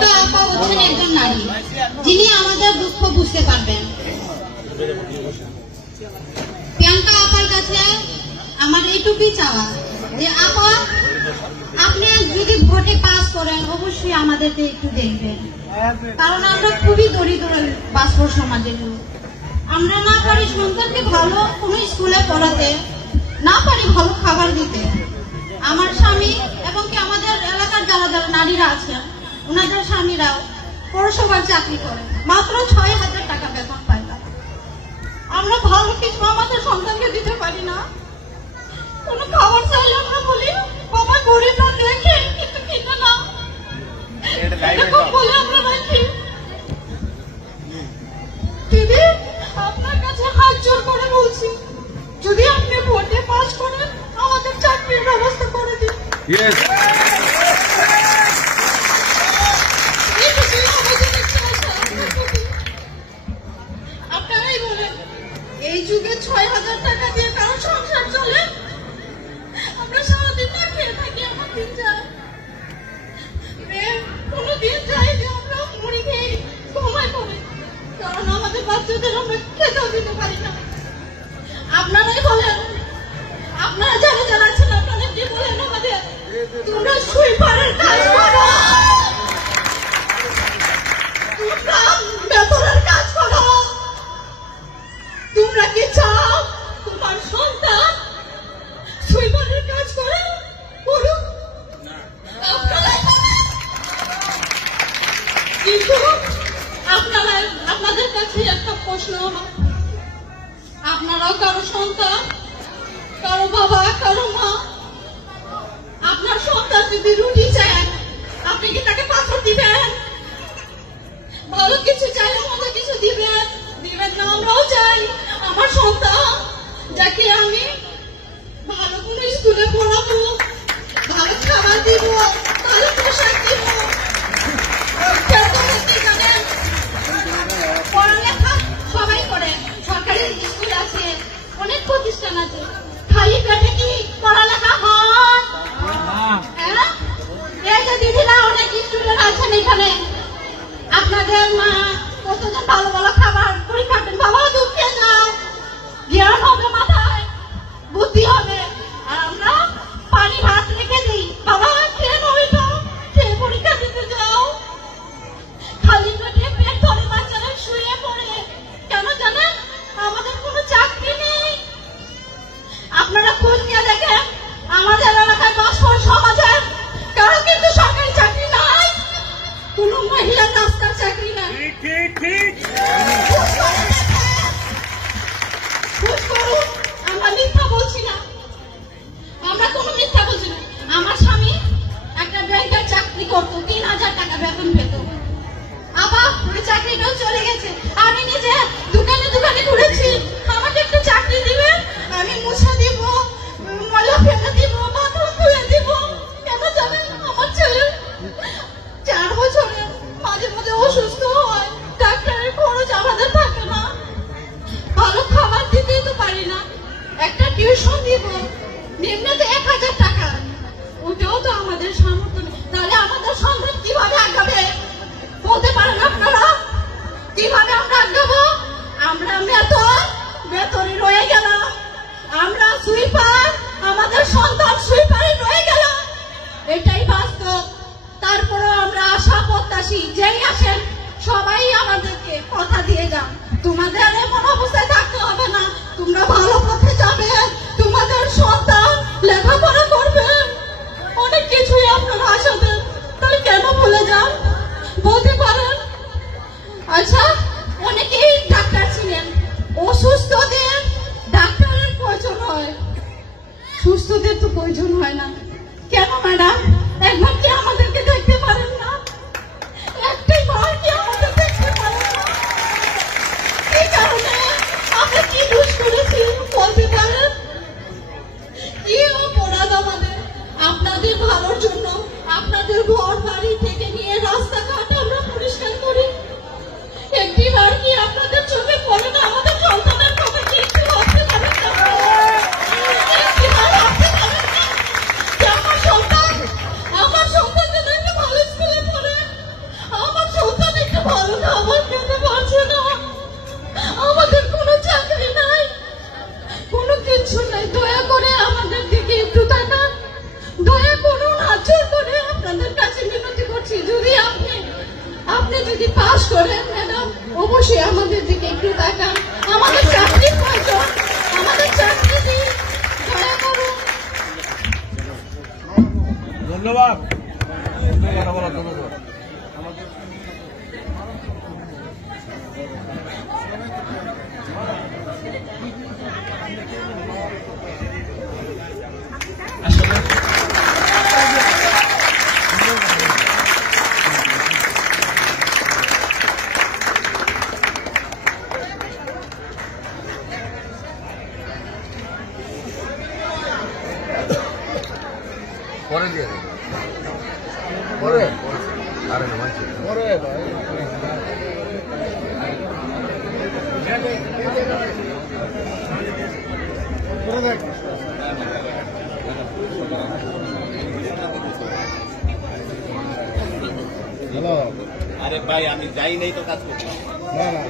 প্রিয়াঙ্কা আপা হচ্ছেন একজন নারী যিনি আমাদের দুঃখ বুঝতে পারবেন। প্রিয়াঙ্কা আপার কাছে আমার এইটুকুই চাওয়া যে আপা আপনি যদি ভোটে পাস করেন অবশ্যই আমাদেরকে একটু দেখবেন, কারণ আমরা খুবই দরিদ্র বাস্তব সমাজের লোক। আমরা না পারি সন্তানকে ভালো কোনো স্কুলে পড়াতে, না পারি ভালো খাবার দিতে। আমার স্বামী এবং কি আমাদের এলাকার যারা যারা নারীরা আছেন ওনাদের স্বামীরাও পৌরসভার চাকরি করে, মাত্র ৬,০০০ টাকা বেতন পায়। আমরা ভালো কিছু আমাদের সন্তানকে দিতে পারি না। কোনো খাবার চাইলে আমরা বলি বাবা গরিব না দেখে কিন্তু কিনে না, এরকম বলে আমরা রাখি। দিদি আপনার কাছে হাত জোর করে বলছি, যদি আপনি ভোটে পাস করেন আমাদের চাকরির ব্যবস্থা করে দিন। আপনারাই বলেন এই যুগে ৬,০০০ টাকা দিয়ে কারো সংসার চলে? আমরা সারাদিন না খেয়ে থাকি, আমার দিন যায়। কোনো দিন যাই যে আমরা মুড়ি খেয়ে ঘুমায় পড়ি, কারণ আমাদের বাচ্চাদের আমরা খেতেও দিতে পারি না। আপনারাই বলেন, আপনারা যারা যারা আছেন আপনারা কি বলেন আমাদের, তোমরা সুইপারের কাজ করো, তোমরা বেতনের কাজ করো। তোমরা কি চাও তোমার সন্তান সুইপারের কাজ করে করুক? কিন্তু আপনাদের কাছে একটা প্রশ্ন, আপনারাও কারো সন্তান, কারো বাবা, কারো মা। আপনার সন্তান যদি রুটি চায় আপনি কি তাকে পাথর দিবেন? ভালো কিছু চাইলে মন্দ কিছু দিবেন? দিবেন না। আমরাও চাই আমার সন্তান যাকে আমি ভালো কোনো স্কুলে পড়াবো, ভালো খাবার দিব, ভালো পোশাক দিব। পড়ালেখা সবাই করে, সরকারি স্কুল আছে, অনেক প্রতিষ্ঠান আছে, খালি পেটে কি পড়ালেখা হয়? এই যে দিদিরা অনেক স্টুডেন্ট আছেন এখানে, আপনাদের মা কতজন ভালো ভালো খাবার করে খাবেন, বাবা দুঃখে যাও, জ্ঞান হবে মাথায়, বুদ্ধি হবে। আর আমরা পানি ভাত রেখে দিই, বাবা খেয়ে নইটা খেয়ে পরীক্ষা দিতে যাও। খালি পেটে পেট ধরে বাচ্চারা শুয়ে পড়ে, কেন জানেন? আমাদের কোনো চাকরি নেই। আপনারা খোঁজ নিয়ে দেখেন আমাদের এলাকায় বছর সমাজে কারো কিন্তু সরকারি চাকরি নাই, কোন মহিলা রাস্তার চাকরি নাই। খোঁজ করুন, আমরা মিথ্যা বলছি না, আমরা কোনো মিথ্যা বলছি না। আমার স্বামী একটা ব্যাংকের চাকরি করতো, ৩,০০০ টাকা বেতন পেত। আবার ওই চাকরিটাও চলে গেছে। আমি নিজে দোকানে দোকানে ঘুরেছি, আমাকে একটু চাকরি দিবেন, আমি মুছা দিব, ময়লা ফেলে দিব, বাথরুম ধুয়ে দিব। কেন জানেন? আমার ছেলে 4 বছরে মাঝে মাঝে অসুস্থ হয়, ডাক্তারের খরচ আমাদের থাকে না, ভালো খাবার দিতেই তো পারি না, একটা টিউশন দিব নিম্নতে ১,০০০ টাকা, ওটাও তো আমাদের সামর্থ্য নেই। তাহলে আমাদের সন্তান কিভাবে আগাবে বলতে পারেন আপনারা? কিভাবে আমরা আগাবো? আমরা বেতনে রয়ে গেলাম, আমরা সুইপার, আমাদের সন্তান সুইপারে রয়ে গেল, এটাই বাস্তব। তারপরেও আমরা আশা প্রত্যাশী, যেই আসেন সবাই আমাদেরকে কথা দিয়ে যান, তোমাদের এমন অবস্থায় থাকতে হবে না, তোমরা ভালো পথে যাবে, তোমাদের সন্তান লেখাপড়া করবে, অনেক কিছুই আপনারা আশা দেন। তাহলে কেন ভুলে যান বলতে পারেন? আচ্ছা, অনেকেই ডাক্তার ছিলেন, অসুস্থদের ডাক্তারের প্রয়োজন হয়, সুস্থদের তো প্রয়োজন হয় না। কেন ম্যাডাম? একবার কি আমাদেরকে দেখতে পারেন না? একটাই বার কি আমাদের দেখতে পারেন না? এই কারণে আমরা কি দোষ করেছি বলতে পারেন? কি অপরাধ আমাদের? আপনাদের ভালোর জন্য আপনাদের ঘর বাড়ি থেকে নিয়ে রাস্তাঘাট আমরা পরিষ্কার করি, একটি বার কি আপনাদের চোখে পড়ে না আমাদের সন্তানের কথা কি একটু ভাবতে পারেন না? আপনাদের কাছে মিনতি করছি, যদি আপনি যদি পাস করেন ম্যাডাম, অবশ্যই আমাদের দিকে একটু তাকান। আমাদের চাকরির প্রয়োজন, আমাদের চাকরি দিন, দয়া করুন। ধন্যবাদ। পরে দিয়ে পরে আরে না মানছি পরে ভাই হ্যালো, আরে ভাই আমি যাই নাই তো কাজ করছি। না না